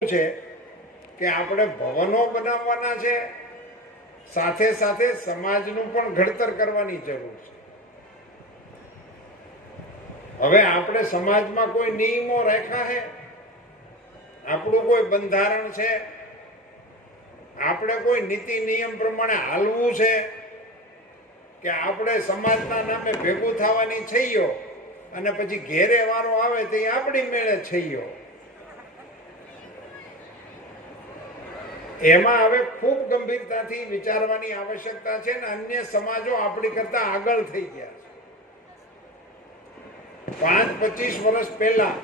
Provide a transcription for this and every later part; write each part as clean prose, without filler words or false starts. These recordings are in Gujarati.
છે કે આપણે ભવનો બનાવવાના છે, સાથે સાથે સમાજનું પણ ઘડતર કરવાની જરૂર છે. હવે આપણે સમાજમાં કોઈ નિયમો રાખ્યા છે, આપણું કોઈ બંધારણ છે, આપણે કોઈ નીતિ નિયમ પ્રમાણે હાલવું છે કે આપણે સમાજના નામે ભેગું થવાની છઈયો અને પછી ઘેરે વારો આવે તો આપણી મેળે છઈયો. એમાં હવે ખૂબ ગંભીરતાથી વિચારવાની આવશ્યકતા છે ને અન્ય સમાજો આપણી કરતા આગળ થઈ ગયા છે. 5-25 વર્ષ પહેલા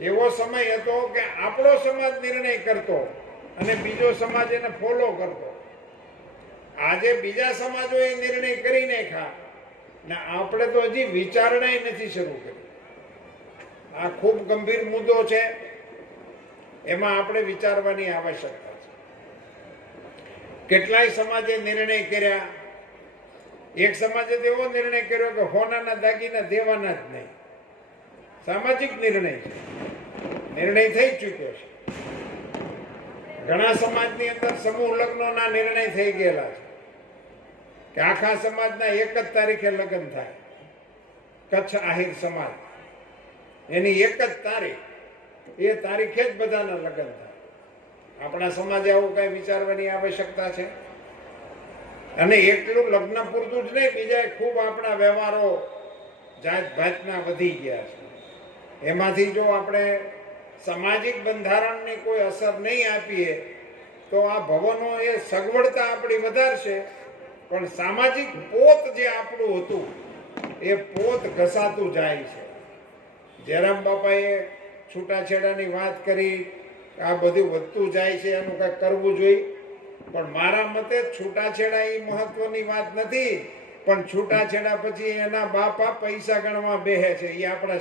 એવો સમય હતો કે આપણો સમાજ નિર્ણય કરતો અને બીજો સમાજ એને ફોલો કરતો. આજે બીજા સમાજોએ નિર્ણય કરી નાખ્યા ને આપણે તો હજી વિચારણા નથી શરૂ કરી. આ ખૂબ ગંભીર મુદ્દો છે, એમાં આપણે વિચારવાની આવશ્યકતા છે. કેટલાય સમાજે નિર્ણય કર્યા. એક સમાજે તો એવો નિર્ણય કર્યો કે હોનાના દાગીના દેવાના જ નહીં. સામાજિક નિર્ણય છે, નિર્ણય થઈ ચૂક્યો છે. ઘણા સમાજની અંદર સમૂહ લગ્નોના નિર્ણય થઈ ગયેલા છે કે આખા સમાજના એક જ તારીખે લગ્ન થાય. કચ્છ આહિર સમાજ એની એક જ તારીખ, એ તારીખે જ બધાના લગ્ન થાય. આપણા સમાજે આવું કઈ વિચારવાની આવશ્યકતા છે. અને એટલું લગ્ન પૂરતું જ નહીં, બીજા ખૂબ આપણા વ્યવહારો જાત ભાતના વધી ગયા છે. એમાંથી જો આપણે સામાજિક બંધારણની કોઈ અસર નહીં આપીએ તો આ ભવનો એ સગવડતા આપણી વધારશે, પણ સામાજિક પોત જે આપણું હતું એ પોત ઘસાતું જાય છે. જયરામ બાપાએ છૂટાછેડાની વાત કરી, આ બધું વધતું જાય છે, એનું કંઈક કરવું જોઈએ. પણ મારા મતે છૂટાછેડા એ મહત્વની વાત નથી, પણ છૂટાછેડા પછી એના બાપા પૈસા ગણવા બેહે છે, એ આપણા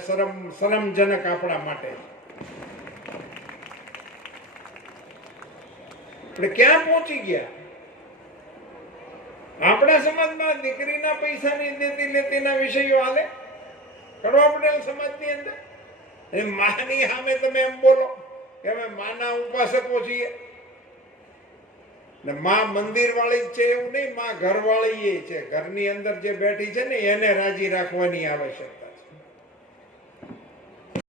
શરમજનક આપણા માટે. આપણે ક્યાં પહોંચી ગયા? આપણા સમાજમાં દીકરીના પૈસાની દેતી લેતીના વિષયો હાલે કરવા પટેલ સમાજની અંદર. માની સામે તમે એમ બોલો કે અમે માના ઉપાસકો છીએ ને માં મંદિર વાળી જ છે એવું નહીં, માં ઘર વાળી છે. ઘરની અંદર જે બેઠી છે ને એને રાજી રાખવાની આવશ્યકતા.